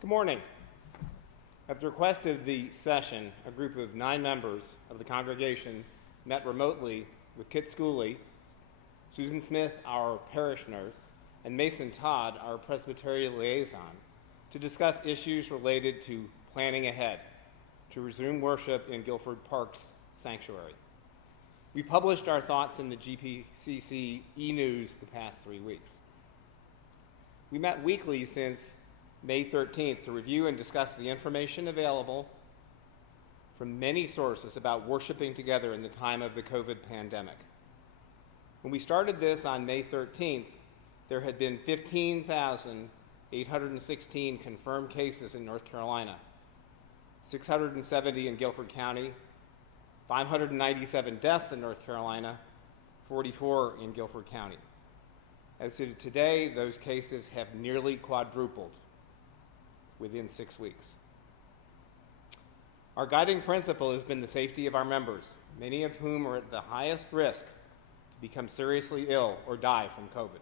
Good morning. At the request of the session, a group of 9 members of the congregation met remotely with Kit Schooley, Susan Smith, our parish nurse, and Mason Todd, our Presbyterian liaison, to discuss issues related to planning ahead to resume worship in Guilford Park's sanctuary. We published our thoughts in the GPCC e-news the past 3 weeks. We met weekly since May 13th to review and discuss the information available from many sources about worshiping together in the time of the COVID pandemic. When we started this on May 13th, there had been 15,816 confirmed cases in North Carolina, 670 in Guilford County, 597 deaths in North Carolina, 44 in Guilford County. As of today, those cases have nearly quadrupled within 6 weeks. Our guiding principle has been the safety of our members, many of whom are at the highest risk to become seriously ill or die from COVID.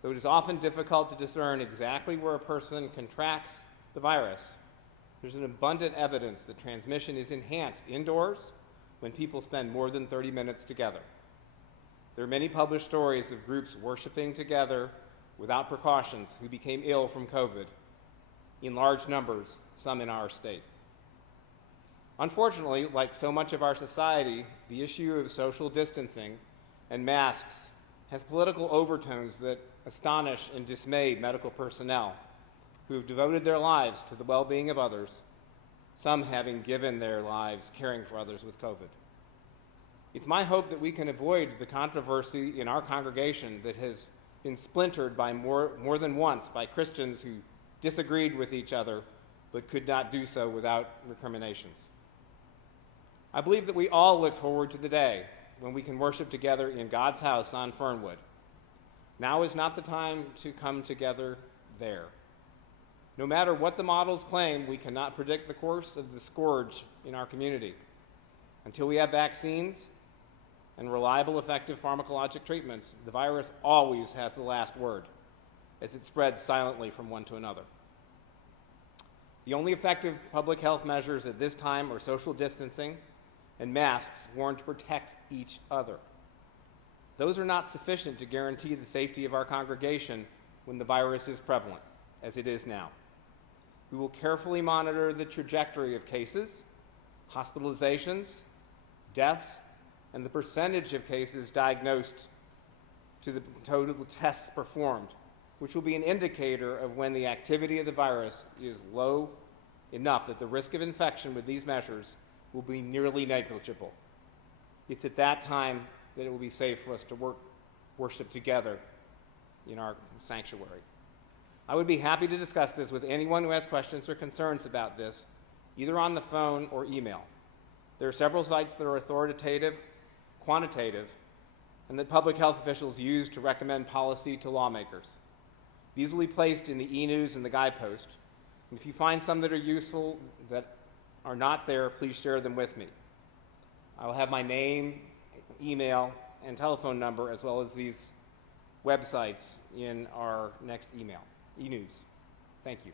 Though it is often difficult to discern exactly where a person contracts the virus, there's an abundant evidence that transmission is enhanced indoors when people spend more than 30 minutes together. There are many published stories of groups worshiping together without precautions who became ill from COVID in large numbers, some in our state. Unfortunately, like so much of our society, the issue of social distancing and masks has political overtones that astonish and dismay medical personnel who have devoted their lives to the well-being of others, some having given their lives caring for others with COVID. It's my hope that we can avoid the controversy in our congregation that has been splintered by more than once by Christians who disagreed with each other but could not do so without recriminations. I believe that we all look forward to the day when we can worship together in God's house on Fernwood. Now is not the time to come together there. No matter what the models claim, we cannot predict the course of the scourge in our community. Until we have vaccines and reliable, effective pharmacologic treatments, the virus always has the last word as it spreads silently from one to another. The only effective public health measures at this time are social distancing and masks worn to protect each other. Those are not sufficient to guarantee the safety of our congregation when the virus is prevalent, as it is now. We will carefully monitor the trajectory of cases, hospitalizations, deaths, and the percentage of cases diagnosed to the total tests performed, which will be an indicator of when the activity of the virus is low enough that the risk of infection with these measures will be nearly negligible. It's at that time that it will be safe for us to worship together in our sanctuary. I would be happy to discuss this with anyone who has questions or concerns about this, either on the phone or email. There are several sites that are authoritative, quantitative, and that public health officials use to recommend policy to lawmakers. These will be placed in the e-news and the guidepost. And if you find some that are useful that are not there, please share them with me. I will have my name, email, and telephone number, as well as these websites in our next email, e-news. Thank you.